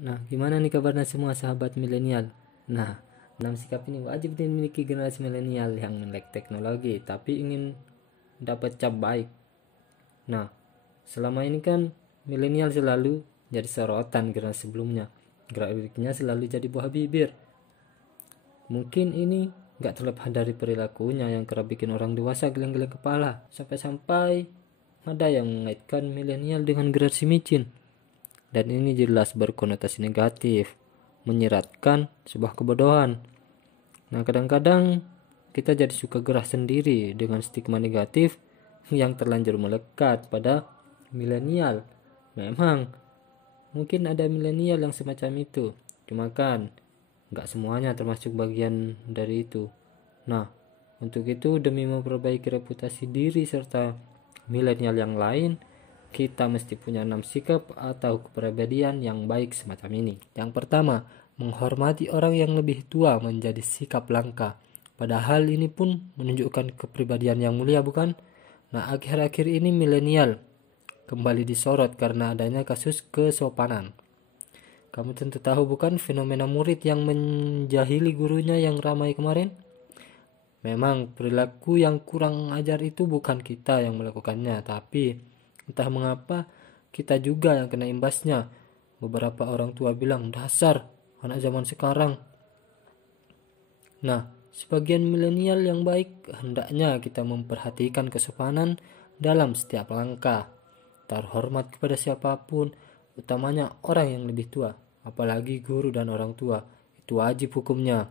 Nah, gimana nih kabarnya semua sahabat milenial? Nah, dalam sikap ini wajib dimiliki generasi milenial yang melek teknologi tapi ingin dapat cap baik. Nah, selama ini kan milenial selalu jadi sorotan generasi sebelumnya. Gerak-geriknya selalu jadi buah bibir. Mungkin ini gak terlepas dari perilakunya yang kerap bikin orang dewasa geleng-geleng kepala. Sampai-sampai ada yang mengaitkan milenial dengan generasi micin. Dan ini jelas berkonotasi negatif, menyiratkan sebuah kebodohan. Nah, kadang-kadang kita jadi suka gerah sendiri dengan stigma negatif yang terlanjur melekat pada milenial. Memang mungkin ada milenial yang semacam itu, cuma kan nggak semuanya termasuk bagian dari itu. Nah, untuk itu demi memperbaiki reputasi diri serta milenial yang lain, kita mesti punya 6 sikap atau kepribadian yang baik semacam ini. Yang pertama, menghormati orang yang lebih tua menjadi sikap langka. Padahal ini pun menunjukkan kepribadian yang mulia, bukan? Nah, akhir-akhir ini milenial kembali disorot karena adanya kasus kesopanan. Kamu tentu tahu bukan fenomena murid yang menjahili gurunya yang ramai kemarin? Memang perilaku yang kurang ajar itu bukan kita yang melakukannya, tapi entah mengapa kita juga yang kena imbasnya. Beberapa orang tua bilang, dasar anak zaman sekarang. Nah, sebagian milenial yang baik hendaknya kita memperhatikan kesopanan dalam setiap langkah. Terhormat kepada siapapun, utamanya orang yang lebih tua, apalagi guru dan orang tua. Itu wajib hukumnya.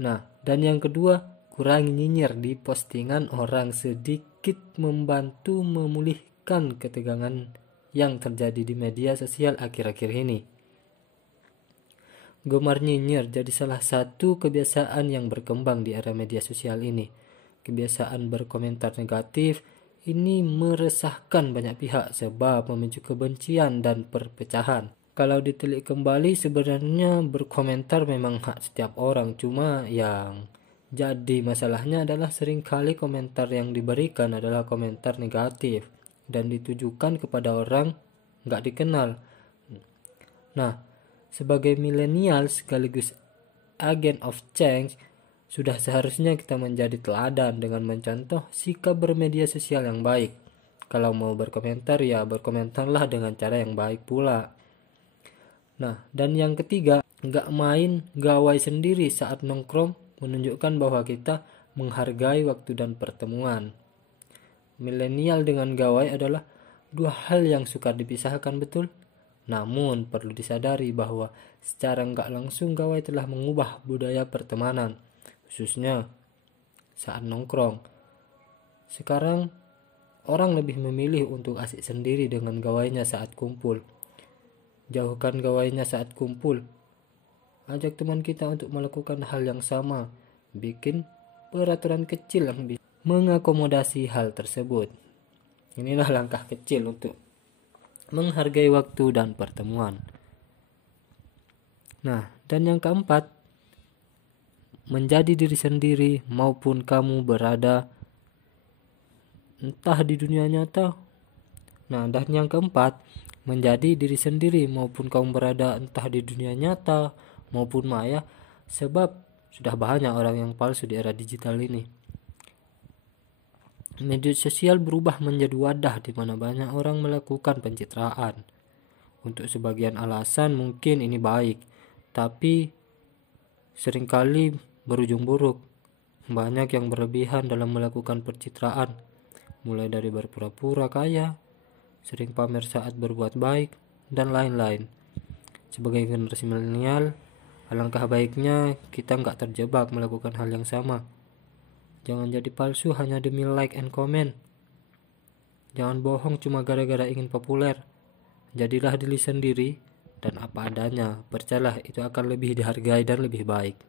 Nah, dan yang kedua, kurangi nyinyir di postingan orang, sedikit membantu memulihkan ketegangan yang terjadi di media sosial akhir-akhir ini. Gemar nyinyir jadi salah satu kebiasaan yang berkembang di era media sosial ini. Kebiasaan berkomentar negatif ini meresahkan banyak pihak sebab memicu kebencian dan perpecahan. Kalau ditelik kembali, sebenarnya berkomentar memang hak setiap orang, cuma yang jadi masalahnya adalah seringkali komentar yang diberikan adalah komentar negatif dan ditujukan kepada orang nggak dikenal. Nah, sebagai milenial sekaligus agent of change, sudah seharusnya kita menjadi teladan dengan mencontoh sikap bermedia sosial yang baik. Kalau mau berkomentar, ya berkomentarlah dengan cara yang baik pula. Nah, dan yang ketiga, nggak main gawai sendiri saat nongkrong, menunjukkan bahwa kita menghargai waktu dan pertemuan. Milenial dengan gawai adalah dua hal yang sukar dipisahkan, betul? Namun perlu disadari bahwa secara nggak langsung gawai telah mengubah budaya pertemanan, khususnya saat nongkrong. Sekarang orang lebih memilih untuk asik sendiri dengan gawainya saat kumpul. Jauhkan gawainya saat kumpul. Ajak teman kita untuk melakukan hal yang sama. Bikin peraturan kecil yang bisa mengakomodasi hal tersebut. Inilah langkah kecil untuk menghargai waktu dan pertemuan. Nah, dan yang keempat, menjadi diri sendiri maupun kamu berada entah di dunia nyata. Nah, dan yang keempat, menjadi diri sendiri maupun kamu berada entah di dunia nyata maupun maya, sebab sudah banyak orang yang palsu di era digital ini. Media sosial berubah menjadi wadah di mana banyak orang melakukan pencitraan. Untuk sebagian alasan mungkin ini baik, tapi seringkali berujung buruk. Banyak yang berlebihan dalam melakukan pencitraan, mulai dari berpura-pura kaya, sering pamer saat berbuat baik, dan lain-lain. Sebagai generasi milenial, alangkah baiknya kita nggak terjebak melakukan hal yang sama. Jangan jadi palsu hanya demi like and comment. Jangan bohong cuma gara-gara ingin populer. Jadilah diri sendiri dan apa adanya. Percayalah itu akan lebih dihargai dan lebih baik.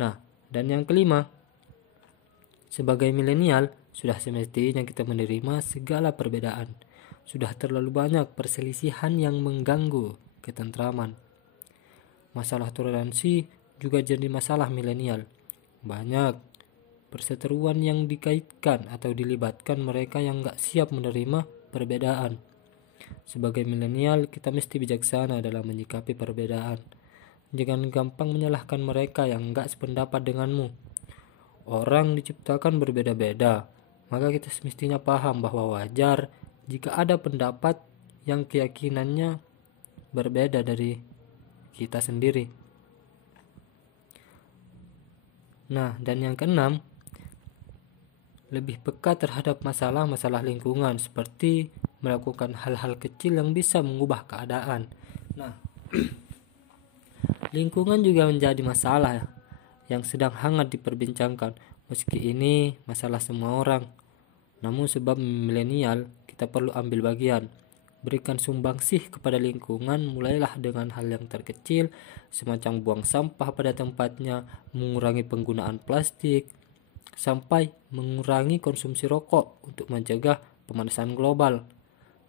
Nah, dan yang kelima, sebagai milenial, sudah semestinya kita menerima segala perbedaan. Sudah terlalu banyak perselisihan yang mengganggu ketentraman. Masalah toleransi juga jadi masalah milenial. Banyak perseteruan yang dikaitkan atau dilibatkan mereka yang gak siap menerima perbedaan. Sebagai milenial, kita mesti bijaksana dalam menyikapi perbedaan. Jangan gampang menyalahkan mereka yang enggak sependapat denganmu. Orang diciptakan berbeda-beda, maka kita semestinya paham bahwa wajar jika ada pendapat yang keyakinannya berbeda dari kita sendiri. Nah, dan yang keenam, lebih peka terhadap masalah-masalah lingkungan, seperti melakukan hal-hal kecil yang bisa mengubah keadaan. Nah, lingkungan juga menjadi masalah yang sedang hangat diperbincangkan. Meski ini masalah semua orang, namun sebab milenial kita perlu ambil bagian. Berikan sumbangsih kepada lingkungan, mulailah dengan hal yang terkecil, semacam buang sampah pada tempatnya, mengurangi penggunaan plastik, sampai mengurangi konsumsi rokok untuk mencegah pemanasan global.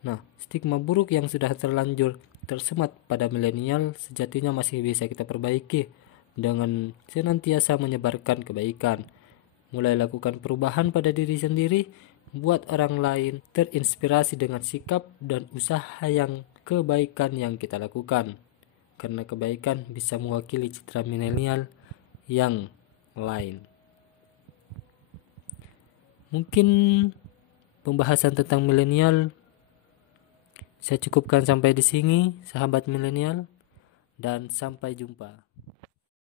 Nah, stigma buruk yang sudah terlanjur tersemat pada milenial sejatinya masih bisa kita perbaiki dengan senantiasa menyebarkan kebaikan. Mulai lakukan perubahan pada diri sendiri, buat orang lain terinspirasi dengan sikap dan usaha yang kebaikan yang kita lakukan. Karena kebaikan bisa mewakili citra milenial yang lain. Mungkin pembahasan tentang milenial saya cukupkan sampai di sini, sahabat milenial, dan sampai jumpa.